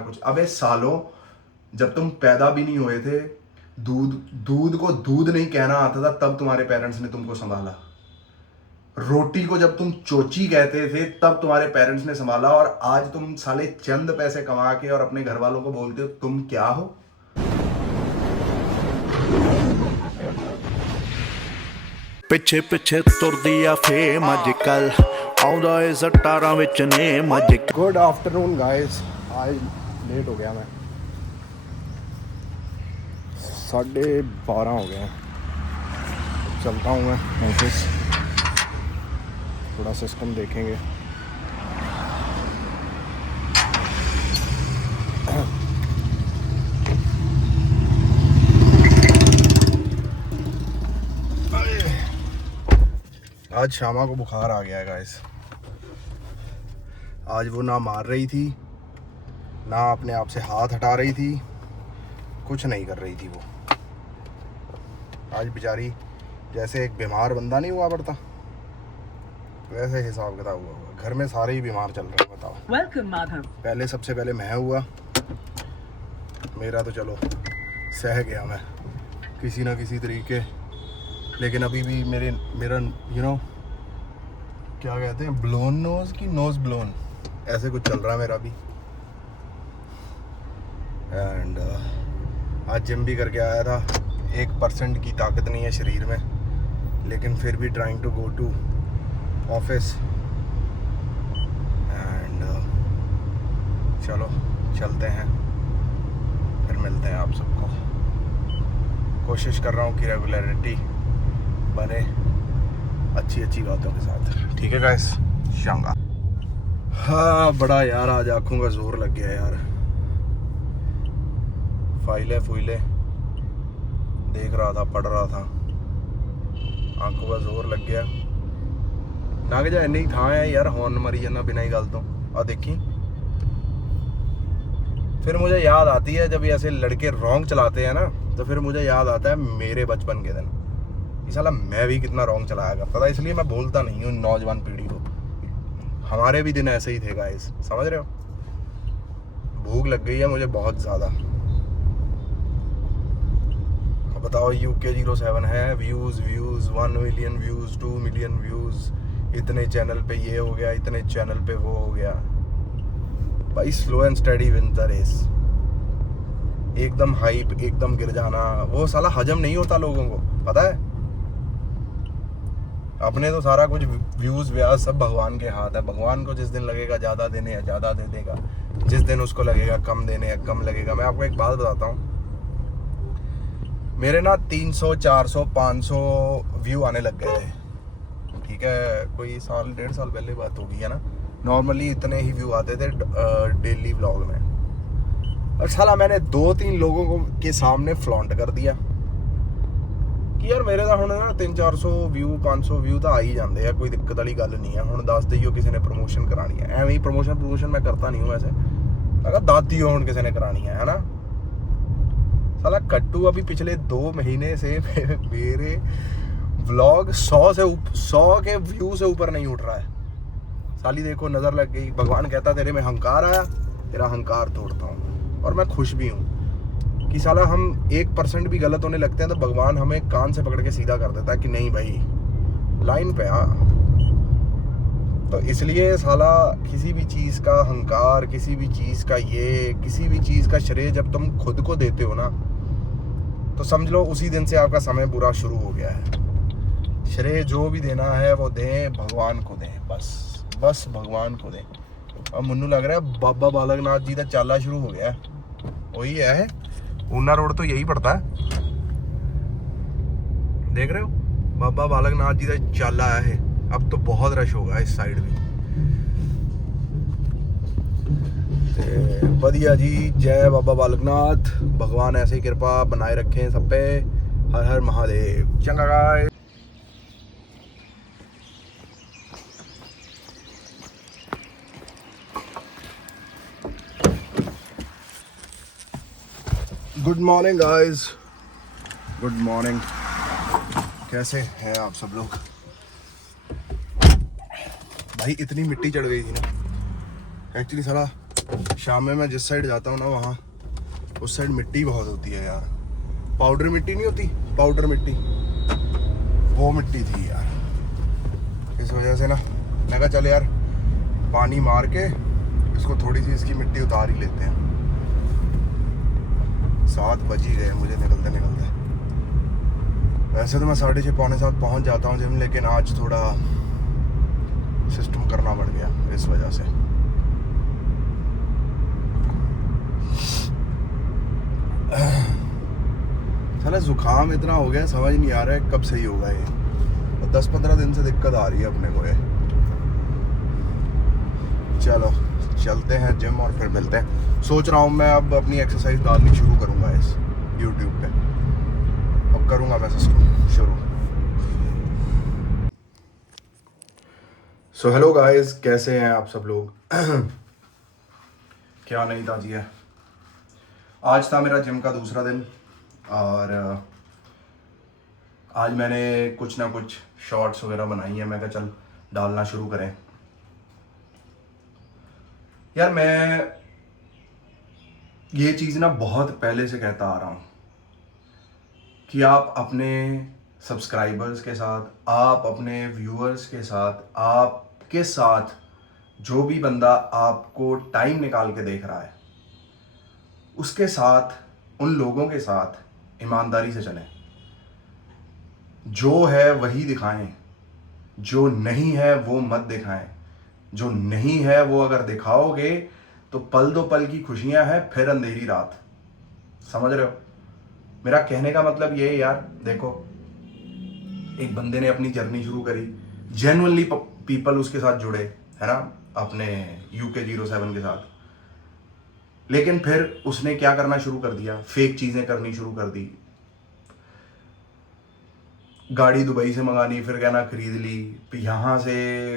कुछ। अबे सालों, जब तुम पैदा भी नहीं हुए थे, दूध को दूध नहीं कहना आता था, तब तुम्हारे पेरेंट्स ने तुमको संभाला। रोटी को जब तुम चोची कहते थे, तब तुम्हारे पेरेंट्स ने संभाला। और आज तुम साले चंद पैसे कमा के और अपने घर वालों को बोलते हो तुम क्या हो। ਪਿੱਛੇ ਪਿੱਛੇ ਤੁਰਦੀ ਆ ਫੇਮ ਅੱਜ ਕੱਲ ਆਉਂਦਾ ਏ ਸਟਾਰਾਂ ਵਿੱਚ ਨੇਮ ਅੱਜ। गुड आफ्टरनून गाइस, आज लेट हो गया मैं, 12:30 हो गए हैं। चलता हूँ मैं ऑफिस, थोड़ा सिस्टम देखेंगे। आज शामा को बुखार आ गया है गाइस। आज वो ना मार रही थी, ना अपने आप से हाथ हटा रही थी, कुछ नहीं कर रही थी वो। आज बेचारी जैसे एक बीमार बंदा नहीं हुआ पड़ता, वैसे हिसाब किताब हुआ। घर में सारे ही बीमार चल रहे हैं, बताओ। वेलकम माधव। पहले सबसे पहले मैं हुआ, मेरा तो चलो सह गया मैं किसी ना किसी तरीके, लेकिन अभी भी मेरा क्या कहते हैं, ब्लोन नोज की नोज ब्लोन, ऐसे कुछ चल रहा है मेरा भी। एंड आज जिम भी करके आया था। 1% की ताकत नहीं है शरीर में, लेकिन फिर भी trying to go to office. And चलो चलते हैं, फिर मिलते हैं आप सबको। कोशिश कर रहा हूँ कि रेगुलरिटी बने अच्छी बातों के साथ, ठीक है गाइस। शांगा हाँ, बड़ा यार आज आँखों का जोर लग गया यार। फाइलें देख रहा था, पढ़ रहा था, आंखों का जोर लग गया। लग जाए नहीं था यार, हॉर्न मरी जाना बिना ही गल तो। और देखी फिर मुझे याद आती है, जब ऐसे लड़के रॉन्ग चलाते हैं ना, तो फिर मुझे याद आता है मेरे बचपन के दिन। साला मैं भी कितना रॉन्ग चलाया करता था, इसलिए मैं बोलता नहीं हूँ नौजवान पीढ़ी को। हमारे भी दिन ऐसे ही थे गाइस, समझ रहे हो। भूख लग गई है मुझे बहुत ज़्यादा। बताओ, UK07 है views 1 million views, 2 million views, इतने चैनल पे ये हो गया, इतने चैनल पे वो हो गया। भाई slow and study win the race. एकदम हाइप, एकदम गिर जाना, वो साला हजम नहीं होता लोगों को, पता है। अपने तो सारा कुछ व्यूज़ व्याज सब भगवान के हाथ है। भगवान को जिस दिन लगेगा ज़्यादा देने हैं ज़्यादा दे देगा, जिस दिन उसको लगेगा कम देने हैं कम लगेगा। मैं आपको एक बात बताता हूँ, मेरे ना 300 400 500 व्यू आने लग गए थे, ठीक है। कोई 1.5 साल पहले बात होगी है ना। नॉर्मली इतने ही व्यू आते थे डेली व्लॉग में। और साला मैंने 2-3 लोगों को के सामने फ्लॉन्ट कर दिया कि यार मेरे तो हुण ना 300-400 व्यू 500 व्यू तो आ ही जाते हैं, कोई दिक्कत वाली गल नहीं है। हुण दस दियो किसी ने प्रमोशन करानी है, एवं ही प्रमोशन मैं करता नहीं हूँ वैसे। अगर दस दियो हुण किसी ने करानी है ना। साला कट्टू अभी पिछले 2 महीने से मेरे व्लॉग 100 के व्यू से ऊपर नहीं उठ रहा है। साली देखो नज़र लग गई। भगवान कहता तेरे में अहंकार आया, तेरा अहंकार तोड़ता हूँ। और मैं खुश भी हूँ कि साला हम 1% भी गलत होने लगते हैं तो भगवान हमें कान से पकड़ के सीधा कर देता है कि नहीं भाई लाइन पे आ। तो इसलिए साला किसी भी चीज़ का अहंकार, किसी भी चीज़ का किसी भी चीज़ का श्रेय जब तुम खुद को देते हो ना, तो समझ लो उसी दिन से आपका समय बुरा शुरू हो गया है। श्रेय जो भी देना है वो दें, भगवान को दें, बस भगवान को दें। अब मुन्नू लग रहा है बाबा बालक नाथ जी का चाला शुरू हो गया है। वही है, ऊना रोड तो यही पड़ता है, देख रहे हो। बाबा बालक नाथ जी का चाला है। अब तो बहुत रश होगा इस साइड भी। बढ़िया जी, जय बाबा बालकनाथ। भगवान ऐसे ही कृपा बनाए रखें सब पे। हर हर महादेव। चंगा guys. Good morning guys, good morning. कैसे हैं आप सब लोग। भाई इतनी मिट्टी चढ़ गई थी ना, एक्चुअली साला शाम में मैं जिस साइड जाता हूँ ना वहाँ उस साइड मिट्टी बहुत होती है यार, पाउडर मिट्टी नहीं होती, पाउडर मिट्टी, वो मिट्टी थी यार। इस वजह से ना मैं कहा चल यार पानी मार के इसको थोड़ी सी इसकी मिट्टी उतार ही लेते हैं। 7 बज ही गए मुझे निकलते निकलते। वैसे तो मैं 6:30 पौने 7 पहुँच जाता हूँ जिम, लेकिन आज थोड़ा सिस्टम करना पड़ गया इस वजह से। साला जुकाम इतना हो गया समझ नहीं आ रहा है कब सही होगा ये, और 10-15 दिन से दिक्कत आ रही है अपने को ये। चलो चलते हैं जिम और फिर मिलते हैं। सोच रहा हूँ मैं अब अपनी एक्सरसाइज डालनी शुरू करूँगा इस YouTube पे, अब करूँगा मैं सिस्टम शुरू। सो हेलो गाइस, कैसे हैं आप सब लोग? क्या नहीं ताजी है। आज था मेरा जिम का दूसरा दिन और आज मैंने कुछ ना कुछ शॉर्ट्स वगैरह बनाई है। मैं कहा चल डालना शुरू करें। यार मैं ये चीज़ ना बहुत पहले से कहता आ रहा हूँ कि आप अपने सब्सक्राइबर्स के साथ, आप अपने व्यूअर्स के साथ, आपके साथ जो भी बंदा आपको टाइम निकाल के देख रहा है उसके साथ, उन लोगों के साथ ईमानदारी से चलें। जो है वही दिखाएं, जो नहीं है वो मत दिखाएं। जो नहीं है वो अगर दिखाओगे तो पल दो पल की खुशियां हैं, फिर अंधेरी रात। समझ रहे हो मेरा कहने का मतलब ये है यार। देखो एक बंदे ने अपनी जर्नी शुरू करी, जेन्युइनली पीपल उसके साथ जुड़े, है ना, अपने UK07 के साथ। लेकिन फिर उसने क्या करना शुरू कर दिया, फेक चीजें करनी शुरू कर दी। गाड़ी दुबई से मंगानी, फिर कहना खरीद ली, फिर यहाँ से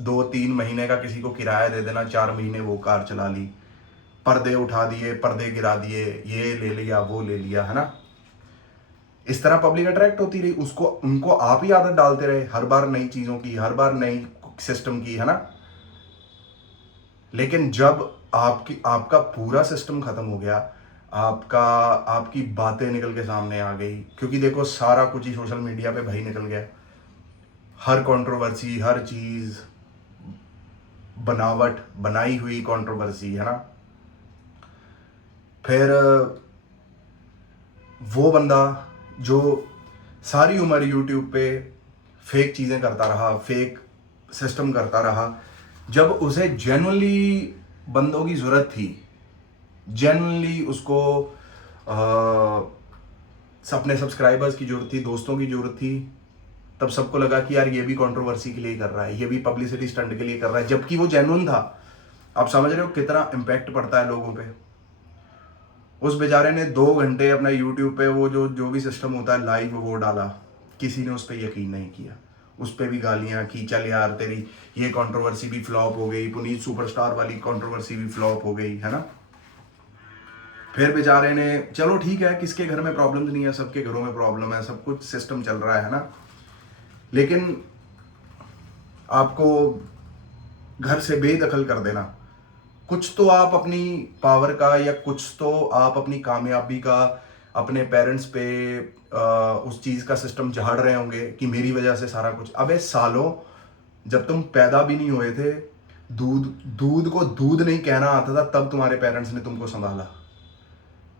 2-3 महीने का किसी को किराया दे देना, 4 महीने वो कार चला ली, पर्दे उठा दिए, पर्दे गिरा दिए, ये ले लिया वो ले लिया, है ना। इस तरह पब्लिक अट्रैक्ट होती रही, उसको उनको आप ही आदत डालते रहे, हर बार नई चीजों की, हर बार नई सिस्टम की, है ना। लेकिन जब आपका पूरा सिस्टम खत्म हो गया, आपकी बातें निकल के सामने आ गई, क्योंकि देखो सारा कुछ ही सोशल मीडिया पे भाई निकल गया। हर कंट्रोवर्सी, हर चीज बनावट, बनाई हुई कंट्रोवर्सी, है ना। फिर वो बंदा जो सारी उम्र यूट्यूब पे फेक चीजें करता रहा, फेक सिस्टम करता रहा, जब उसे जेन्युइनली बंदों की जरूरत थी, जेन्युइनली उसको अपने सब्सक्राइबर्स की जरूरत थी, दोस्तों की जरूरत थी, तब सबको लगा कि यार ये भी कंट्रोवर्सी के लिए कर रहा है, ये भी पब्लिसिटी स्टंट के लिए कर रहा है, जबकि वो जेन्युइन था। आप समझ रहे हो कितना इम्पैक्ट पड़ता है लोगों पे। उस बेचारे ने 2 घंटे अपना यूट्यूब पे वो जो भी सिस्टम होता है लाइव वो डाला, किसी ने उस पर यकीन नहीं किया, उस पर भी गालियां की, चल यार तेरी ये कंट्रोवर्सी भी फ्लॉप हो गई, पुनीत सुपरस्टार वाली कंट्रोवर्सी भी फ्लॉप हो गई, है ना। फिर बेचारे ने, चलो ठीक है, किसके घर में प्रॉब्लम नहीं है, सबके घरों में प्रॉब्लम है, सब कुछ सिस्टम चल रहा है ना। लेकिन आपको घर से बेदखल कर देना, कुछ तो आप अपनी पावर का या कुछ तो आप अपनी कामयाबी का अपने पेरेंट्स पे उस चीज का सिस्टम झाड़ रहे होंगे कि मेरी वजह से सारा कुछ। अबे सालों, जब तुम पैदा भी नहीं हुए थे, दूध को दूध नहीं कहना आता था, तब तुम्हारे पेरेंट्स ने तुमको संभाला।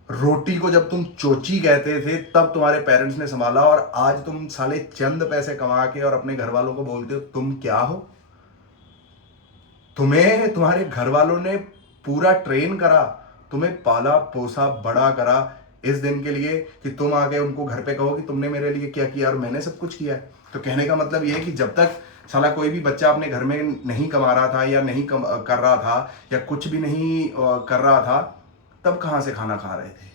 रोटी को जब तुम चोची कहते थे तब तुम्हारे पेरेंट्स ने संभाला, और आज तुम साले चंद पैसे कमा के और अपने घर वालों को बोलते हो तुम क्या हो। तुम्हें तुम्हारे घर वालों ने पूरा ट्रेन करा, तुम्हें पाला पोसा बड़ा करा इस दिन के लिए कि तुम आके उनको घर पे कहो कि तुमने मेरे लिए क्या किया, और मैंने सब कुछ किया है। तो कहने का मतलब ये है कि जब तक साला कोई भी बच्चा अपने घर में नहीं कमा रहा था या नहीं कर रहा था या कुछ भी नहीं कर रहा था, तब कहाँ से खाना खा रहे थे,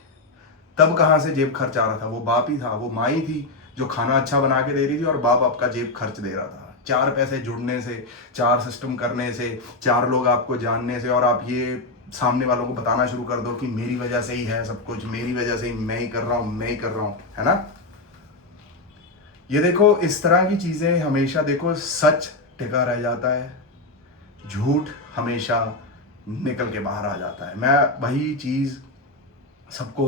तब कहाँ से जेब खर्च आ रहा था। वो बाप ही था, वो माँ ही थी जो खाना अच्छा बना के दे रही थी, और बाप आपका जेब खर्च दे रहा था। 4 पैसे जुड़ने से, 4 सिस्टम करने से, 4 लोग आपको जानने से, और आप ये सामने वालों को बताना शुरू कर दो कि मेरी वजह से ही है सब कुछ, मेरी वजह से ही मैं ही कर रहा हूँ, मैं ही कर रहा हूँ, है ना। ये देखो इस तरह की चीजें हमेशा, देखो सच टिका रह जाता है, झूठ हमेशा निकल के बाहर आ जाता है। मैं वही चीज़ सबको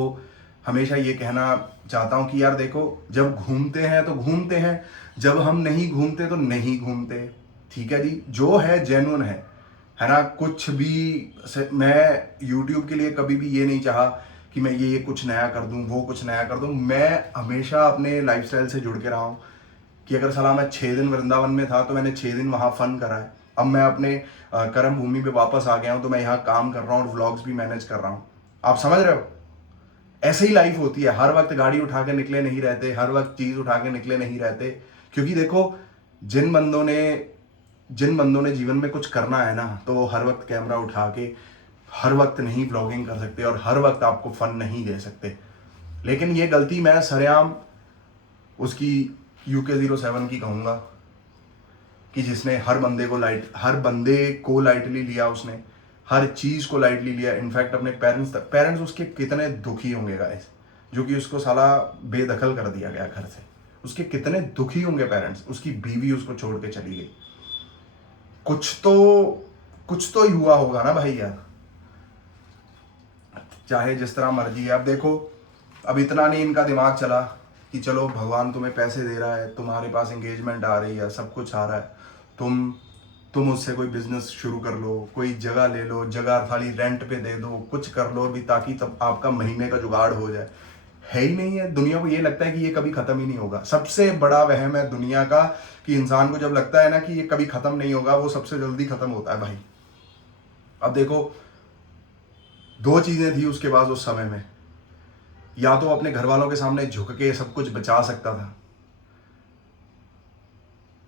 हमेशा ये कहना चाहता हूँ कि यार देखो, जब घूमते हैं तो घूमते हैं, जब हम नहीं घूमते तो नहीं घूमते। ठीक है जी, जो है जेन्युइन है ना। कुछ भी मैं यूट्यूब के लिए कभी भी ये नहीं चाहा कि मैं ये कुछ नया कर दूं, वो कुछ नया कर दूं। मैं हमेशा अपने लाइफस्टाइल से जुड़ के रहा हूँ कि अगर सलाह मैं 6 दिन वृंदावन में था तो मैंने 6 दिन वहाँ फन करा है। अब मैं अपने कर्म भूमि पे वापस आ गया हूँ तो मैं यहाँ काम कर रहा हूँ और व्लॉग्स भी मैनेज कर रहा हूँ। आप समझ रहे हो? ऐसे ही लाइफ होती है। हर वक्त गाड़ी उठा के निकले नहीं रहते, हर वक्त चीज उठा के निकले नहीं रहते। क्योंकि देखो, जिन बंदों ने जीवन में कुछ करना है ना, तो वो हर वक्त कैमरा उठा के हर वक्त नहीं व्लॉगिंग कर सकते और हर वक्त आपको फन नहीं दे सकते। लेकिन ये गलती मैं सरेआम उसकी UK07 की कहूँगा कि जिसने हर बंदे को लाइटली लिया, उसने हर चीज़ को लाइटली लिया। इनफैक्ट अपने पेरेंट्स उसके कितने दुखी होंगे गाइस, जो कि उसको साला बेदखल कर दिया गया घर से। उसके कितने दुखी होंगे पेरेंट्स, उसकी बीवी उसको छोड़ के चली गई। कुछ तो ही हुआ होगा ना भाई यार, चाहे जिस तरह मर्जी है। अब देखो, अब इतना नहीं इनका दिमाग चला कि चलो भगवान तुम्हें पैसे दे रहा है, तुम्हारे पास एंगेजमेंट आ रही है, सब कुछ आ रहा है, तुम उससे कोई बिजनेस शुरू कर लो, कोई जगह ले लो, जगह खाली रेंट पे दे दो, कुछ कर लो अभी, ताकि तब आपका महीने का जुगाड़ हो जाए। है ही नहीं है। दुनिया को ये लगता है कि ये कभी खत्म ही नहीं होगा। सबसे बड़ा वहम है दुनिया का कि इंसान को जब लगता है ना कि ये कभी खत्म नहीं होगा, वो सबसे जल्दी खत्म होता है भाई। अब देखो, 2 चीजें थी उसके पास उस समय में। या तो अपने घर वालों के सामने झुक के सब कुछ बचा सकता था,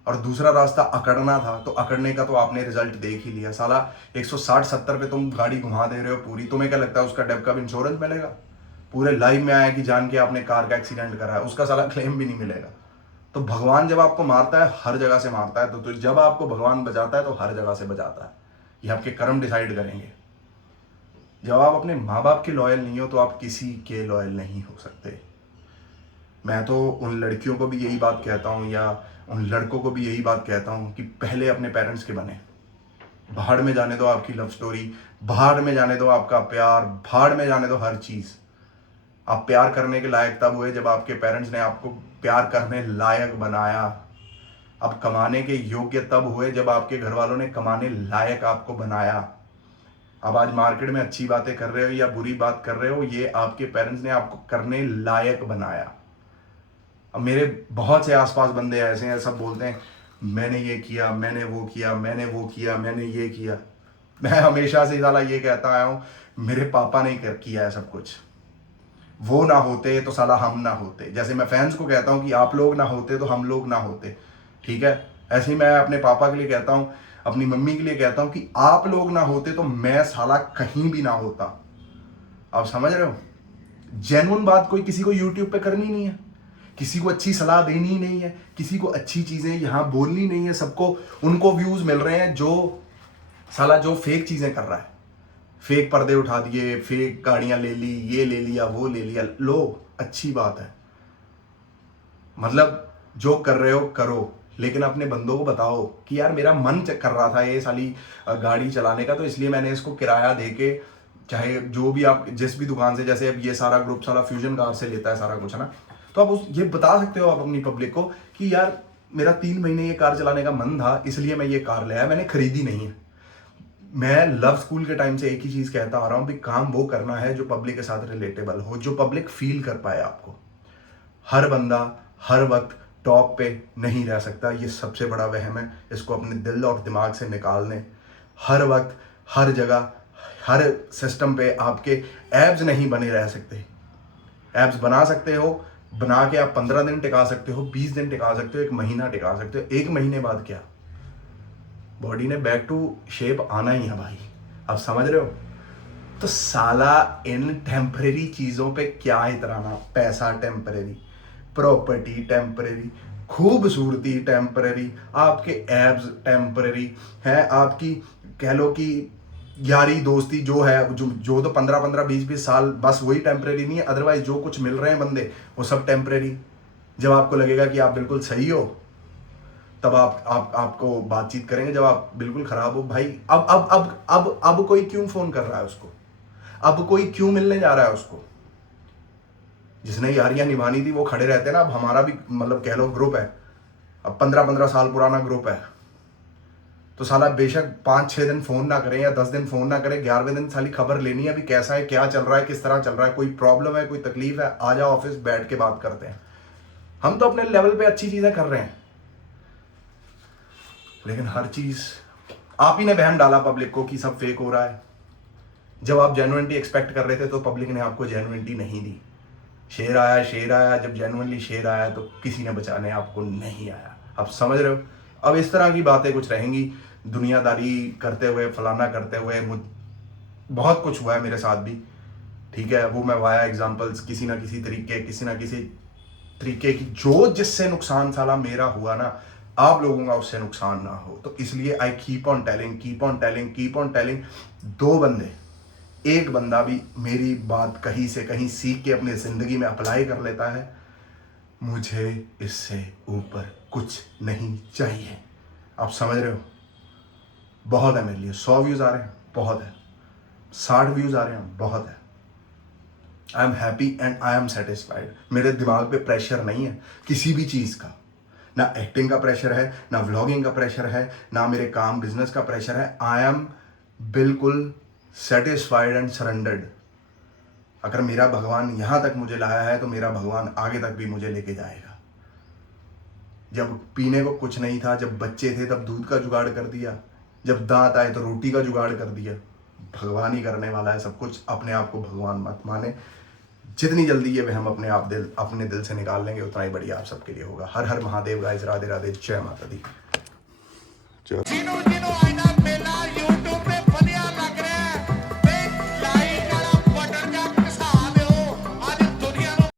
और दूसरा रास्ता अकड़ना था। तो अकड़ने का तो आपने रिजल्ट देख ही लिया। साला 160-70 पे तुम गाड़ी घुमा दे रहे हो पूरी, तुम्हें क्या लगता है उसका डेब का भी इंश्योरेंस मिलेगा? पूरे लाइव में आया कि जान के आपने कार का एक्सीडेंट करा है, उसका साला क्लेम भी नहीं मिलेगा। तो भगवान जब आपको मारता है हर जगह से मारता है, तो जब आपको भगवान बचाता है तो हर जगह से बचाता है। ये आपके कर्म डिसाइड करेंगे। जब आप अपने माँ बाप के लॉयल नहीं हो तो आप किसी के लॉयल नहीं हो सकते। मैं तो उन लड़कियों को भी यही बात कहता हूँ, या उन लड़कों को भी यही बात कहता हूँ कि पहले अपने पेरेंट्स के बने। भाड़ में जाने दो आपकी लव स्टोरी, भाड़ में जाने दो आपका प्यार, भाड़ में जाने दो हर चीज़। आप प्यार करने के लायक तब हुए जब आपके पेरेंट्स ने आपको प्यार करने लायक बनाया। अब कमाने के योग्य तब हुए जब आपके घर वालों ने कमाने लायक आपको बनाया। अब आज मार्केट में अच्छी बातें कर रहे हो या बुरी बात कर रहे हो, ये आपके पेरेंट्स ने आपको करने लायक बनाया। अब मेरे बहुत से आसपास बंदे ऐसे हैं, सब बोलते हैं मैंने ये किया, मैंने वो किया, मैंने वो किया, मैंने ये किया। मैं हमेशा से साला ये कहता आया हूँ, मेरे पापा ने किया है सब कुछ। वो ना होते तो साला हम ना होते। जैसे मैं फैंस को कहता हूँ कि आप लोग ना होते तो हम लोग ना होते, ठीक है? ऐसे ही मैं अपने पापा के लिए कहता हूँ, अपनी मम्मी के लिए कहता हूँ कि आप लोग ना होते तो मैं साला कहीं भी ना होता। आप समझ रहे हो? जेन्युइन बात कोई किसी को यूट्यूब पे करनी नहीं है, किसी को अच्छी सलाह देनी ही नहीं है, किसी को अच्छी चीजें यहाँ बोलनी नहीं है। सबको उनको व्यूज मिल रहे हैं जो साला जो फेक चीजें कर रहा है। फेक पर्दे उठा दिए, फेक गाड़ियां ले ली, ये ले लिया, वो ले लिया। लो, अच्छी बात है, मतलब जो कर रहे हो करो, लेकिन अपने बंदों को बताओ कि यार मेरा मन कर रहा था ये साली गाड़ी चलाने का, तो इसलिए मैंने इसको किराया दे के, चाहे जो भी आप जिस भी दुकान से, जैसे अब ये सारा ग्रुप साला फ्यूजन कार से लेता है सारा कुछ, है ना, तो आप ये बता सकते हो आप अपनी पब्लिक को कि यार मेरा 3 महीने ये कार चलाने का मन था, इसलिए मैं ये कार ले आया, मैंने खरीदी नहीं है। मैं लव स्कूल के टाइम से एक ही चीज कहता आ रहा हूं कि काम वो करना है जो पब्लिक के साथ रिलेटेबल हो, जो पब्लिक फील कर पाए आपको। हर बंदा हर वक्त टॉप पे नहीं रह सकता, ये सबसे बड़ा वहम है। इसको अपने दिल और दिमाग से निकाल लें। हर वक्त हर जगह हर सिस्टम पे आपके एब्स नहीं बने रह सकते। एब्स बना सकते हो, बना के आप 15 दिन टिका सकते हो, 20 दिन टिका सकते हो, 1 महीना टिका सकते हो। 1 महीने बाद क्या, बॉडी ने बैक टू शेप आना ही है भाई। आप समझ रहे हो? तो साला इन टेम्परेरी चीजों पे क्या इतराना। पैसा टेम्परेरी, प्रॉपर्टी टेम्परेरी, खूबसूरती टेम्परेरी, आपके एब्स टेम्परेरी है, आपकी कह लो कि यारी दोस्ती जो है, जो तो 15-15 20-20 साल, बस वही टेम्परेरी नहीं है। अदरवाइज जो कुछ मिल रहे हैं बंदे वो सब टेम्परेरी। जब आपको लगेगा कि आप बिल्कुल सही हो तब आपको बातचीत करेंगे जब आप बिल्कुल खराब हो। भाई अब कोई क्यों फोन कर रहा है उसको, अब कोई क्यों मिलने जा रहा है उसको? जिसने यारियां निभानी थी वो खड़े रहते हैं ना। अब हमारा भी मतलब कह लो ग्रुप है, अब 15-15 साल पुराना ग्रुप है, तो साला बेशक 5-6 दिन फोन ना करें या 10 दिन फोन ना करें, 11वें दिन साली खबर लेनी है अभी कैसा है, क्या चल रहा है, किस तरह चल रहा है, कोई प्रॉब्लम है, कोई तकलीफ है, आ जाओ ऑफिस, बैठ के बात करते हैं। हम तो अपने लेवल पे अच्छी चीजें कर रहे हैं, लेकिन हर चीज आप ही ने वहम डाला पब्लिक को कि सब फेक हो रहा है। जब आप जेन्युइनिटी एक्सपेक्ट कर रहे थे तो पब्लिक ने आपको जेन्युइनिटी नहीं दी। शेर आया, जब जेन्युइनली शेर आया तो किसी ने बचाने आपको नहीं आया। आप समझ रहे हो? अब इस तरह की बातें कुछ रहेंगी, दुनियादारी करते हुए, फलाना करते हुए, बहुत कुछ हुआ है मेरे साथ भी, ठीक है, वो मैं वाया एग्जाम्पल्स किसी ना किसी तरीके की जो जिससे नुकसान साला मेरा हुआ ना, आप लोगों का उससे नुकसान ना हो, तो इसलिए आई कीप ऑन टेलिंग। 2 बंदे, एक बंदा भी मेरी बात कहीं से कहीं सीख के अपने जिंदगी में अप्लाई कर लेता है, मुझे इससे ऊपर कुछ नहीं चाहिए। आप समझ रहे हो? बहुत है मेरे लिए। 100 व्यूज आ रहे हैं, बहुत है। 60 व्यूज आ रहे हैं, बहुत है। I am happy and I am satisfied. मेरे दिमाग पे प्रेशर नहीं है किसी भी चीज का, ना एक्टिंग का प्रेशर है, ना व्लॉगिंग का प्रेशर है, ना मेरे काम बिजनेस का प्रेशर है। आई एम बिल्कुल सेटिस्फाइड एंड सरेंडर्ड। अगर मेरा भगवान यहां तक मुझे लाया है तो मेरा भगवान आगे तक भी मुझे लेके जाएगा। जब पीने को कुछ नहीं था, जब बच्चे थे तब दूध का जुगाड़ कर दिया, जब दांत आए तो रोटी का जुगाड़ कर दिया। भगवान ही करने वाला है सब कुछ। अपने आप को भगवान मत माने। जितनी जल्दी ये वहम अपने दिल से निकाल लेंगे उतना ही बढ़िया आप सबके लिए होगा। हर हर महादेव गाइस, राधे राधे, जय माता दी।